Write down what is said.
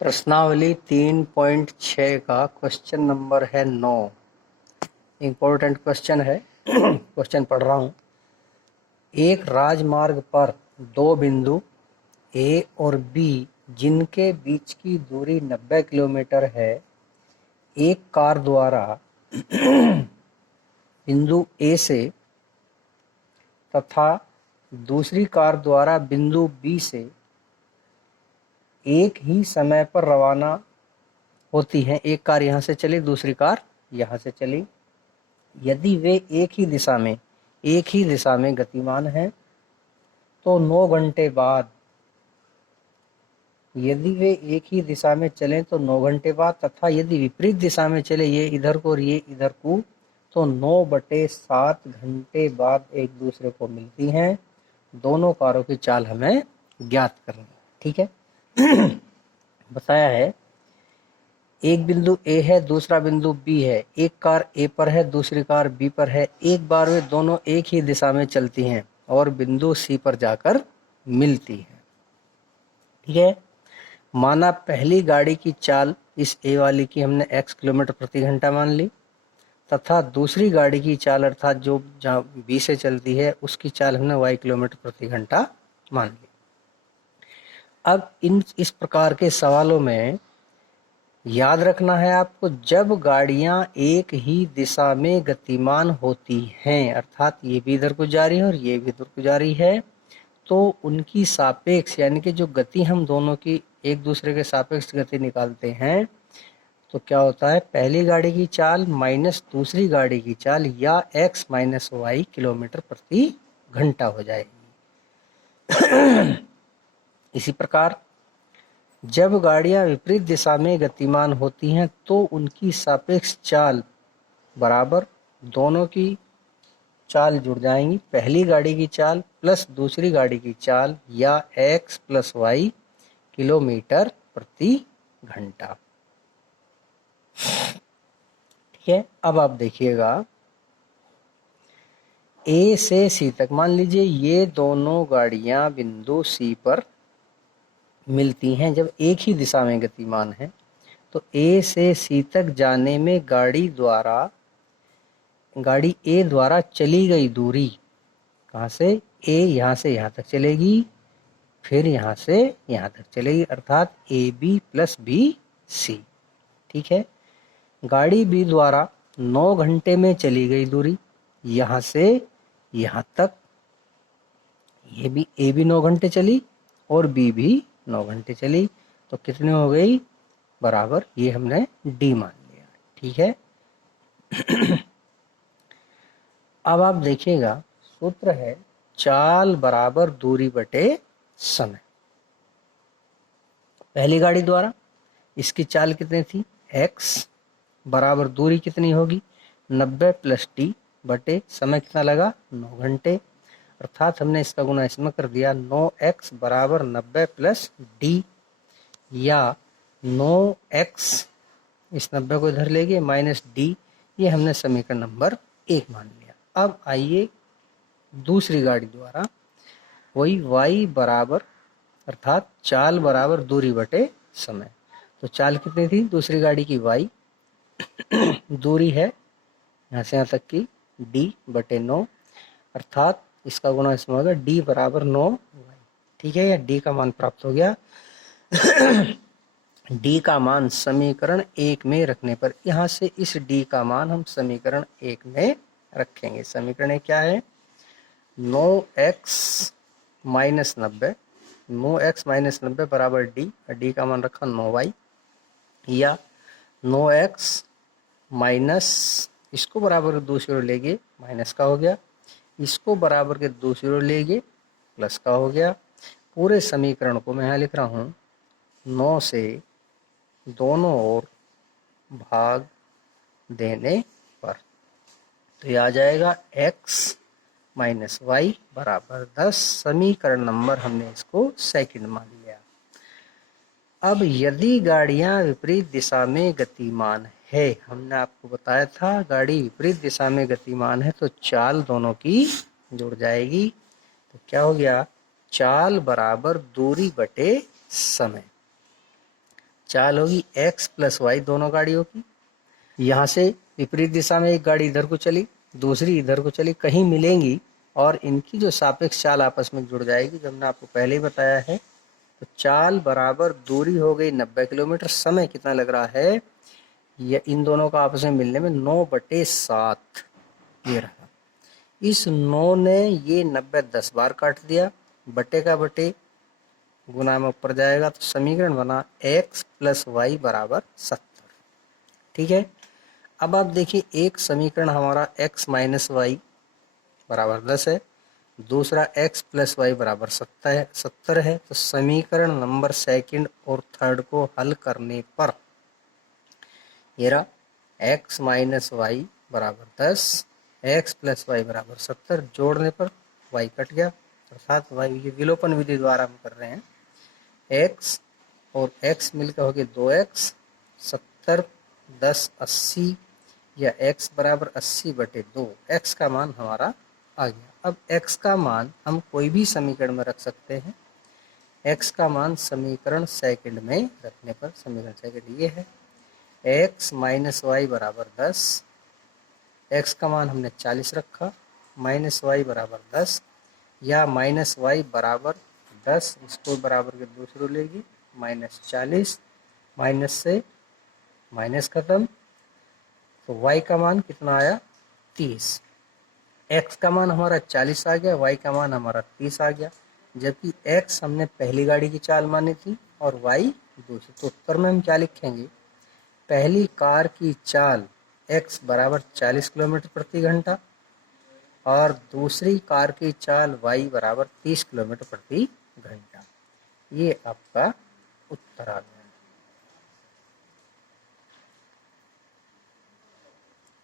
प्रश्नावली 3.6 का question number है 9। इम्पोर्टेंट क्वेश्चन है। क्वेश्चन पढ़ रहा हूँ। एक राजमार्ग पर दो बिंदु ए और बी जिनके बीच की दूरी 90 किलोमीटर है, एक कार द्वारा बिंदु ए से तथा दूसरी कार द्वारा बिंदु बी से एक ही समय पर रवाना होती हैं। एक कार यहाँ से चली, दूसरी कार यहाँ से चली। यदि वे एक ही दिशा में गतिमान हैं तो 9 घंटे बाद, यदि वे एक ही दिशा में चलें तो 9 घंटे बाद, तथा यदि विपरीत दिशा में चले, ये इधर को और ये इधर को, तो 9/7 घंटे बाद एक दूसरे को मिलती हैं। दोनों कारों की चाल हमें ज्ञात करनी है। ठीक है। बताया है एक बिंदु ए है, दूसरा बिंदु बी है। एक कार ए पर है, दूसरी कार बी पर है। एक बार वे दोनों एक ही दिशा में चलती हैं और बिंदु सी पर जाकर मिलती हैं। ठीक है। माना पहली गाड़ी की चाल इस ए वाली की हमने x किलोमीटर प्रति घंटा मान ली, तथा दूसरी गाड़ी की चाल अर्थात जो जहाँ बी से चलती है उसकी चाल हमने y किलोमीटर प्रति घंटा मान ली। अब इस प्रकार के सवालों में याद रखना है आपको, जब गाड़ियां एक ही दिशा में गतिमान होती हैं, अर्थात ये भी इधर को जा रही है और ये भी इधर को जा रही है, तो उनकी सापेक्ष यानी कि जो गति हम दोनों की एक दूसरे के सापेक्ष गति निकालते हैं, तो क्या होता है, पहली गाड़ी की चाल माइनस दूसरी गाड़ी की चाल या x माइनस वाई किलोमीटर प्रति घंटा हो जाएगी। इसी प्रकार जब गाड़ियां विपरीत दिशा में गतिमान होती हैं तो उनकी सापेक्ष चाल बराबर दोनों की चाल जुड़ जाएंगी। पहली गाड़ी की चाल प्लस दूसरी गाड़ी की चाल या x प्लस वाई किलोमीटर प्रति घंटा। ठीक है। अब आप देखिएगा ए से सी तक, मान लीजिए ये दोनों गाड़ियां बिंदु सी पर मिलती हैं जब एक ही दिशा में गतिमान है, तो ए से सी तक जाने में गाड़ी ए द्वारा चली गई दूरी, कहाँ से, ए यहाँ से यहाँ तक चलेगी, फिर यहाँ से यहाँ तक चलेगी, अर्थात A B plus B C. ठीक है। गाड़ी बी द्वारा 9 घंटे में चली गई दूरी यहाँ से यहाँ तक, ये भी ए भी 9 घंटे चली और बी भी 9 घंटे चली, तो कितने हो गई, बराबर, ये हमने डी मान लिया। ठीक है। अब आप देखिएगा सूत्र है चाल बराबर दूरी बटे समय। पहली गाड़ी द्वारा इसकी चाल कितनी थी, x बराबर दूरी कितनी होगी 90 प्लस टी बटे समय कितना लगा 9 घंटे, अर्थात हमने इसका गुना इसमें कर दिया 9x बराबर 90 प्लस डी, या 9x इस 90 को इधर ले गए माइनस डी, ये हमने समीकरण नंबर 1 मान लिया। अब आइए दूसरी गाड़ी द्वारा वही y बराबर अर्थात चाल बराबर दूरी बटे समय। तो चाल कितनी थी दूसरी गाड़ी की y, दूरी है यहाँ से यहाँ तक की d बटे 9, अर्थात इसका गुणा इसमें होगा d बराबर 9y। ठीक है। या d का मान प्राप्त हो गया। d का मान समीकरण 1 में रखने पर, यहाँ से इस d का मान हम समीकरण 1 में रखेंगे। समीकरण 1 क्या है, 9x माइनस 90, 9x माइनस 90 बराबर डी का मान रखा 9y, या 9x माइनस इसको बराबर दूसरी ओर ले गए माइनस का हो गया, इसको बराबर के दूसरी ओर ले गए प्लस का हो गया। पूरे समीकरण को मैं यहाँ लिख रहा हूँ 9 से दोनों ओर भाग देने पर, तो ये आ जाएगा x माइनस वाई बराबर 10। समीकरण नंबर हमने इसको सेकंड मान लिया। अब यदि गाड़ियां विपरीत दिशा में गतिमान है, हमने आपको बताया था गाड़ी विपरीत दिशा में गतिमान है तो चाल दोनों की जुड़ जाएगी, तो क्या हो गया, चाल बराबर दूरी बटे समय। चाल होगी x प्लस वाई दोनों गाड़ियों की। यहाँ से विपरीत दिशा में एक गाड़ी इधर को चली, दूसरी इधर को चली, कहीं मिलेंगी और इनकी जो सापेक्ष चाल आपस में जुड़ जाएगी, जो हमने आपको पहले ही बताया है। तो चाल बराबर दूरी हो गई 90 किलोमीटर, समय कितना लग रहा है, ये इन दोनों का आपस में मिलने में 9/7 ये रहा। इस 9 ने ये 90 10 बार काट दिया, बटे का बटे गुना में ऊपर जाएगा, तो समीकरण बना x प्लस वाई बराबर 70। ठीक है। अब आप देखिए, एक समीकरण हमारा x माइनस वाई बराबर 10 है, दूसरा x प्लस वाई बराबर 70 है। तो समीकरण नंबर सेकंड और थर्ड को हल करने पर ये रहा x माइनस वाई बराबर 10, x प्लस वाई बराबर 70, जोड़ने पर y कट गया, अर्थात y ये विलोपन विधि द्वारा हम कर रहे हैं। x और x मिलकर हो गए 2x, 70 10 80 या x बराबर 80/2, x का मान हमारा आ गया। अब x का मान हम कोई भी समीकरण में रख सकते हैं। x का मान समीकरण सेकंड में रखने पर समीकरण सेकंड ये है x माइनस वाई बराबर 10, x का मान हमने 40 रखा, माइनस वाई बराबर 10 या माइनस वाई बराबर 10, इसको बराबर के दूसरों लेगी, -40, माइनस से माइनस खत्म, तो y का मान कितना आया 30। x का मान हमारा 40 आ गया, y का मान हमारा 30 आ गया, जबकि x हमने पहली गाड़ी की चाल मानी थी और y दूसरी। तो उत्तर में हम क्या लिखेंगे, पहली कार की चाल x बराबर 40 किलोमीटर प्रति घंटा और दूसरी कार की चाल y बराबर 30 किलोमीटर प्रति घंटा। ये आपका उत्तर आ गया।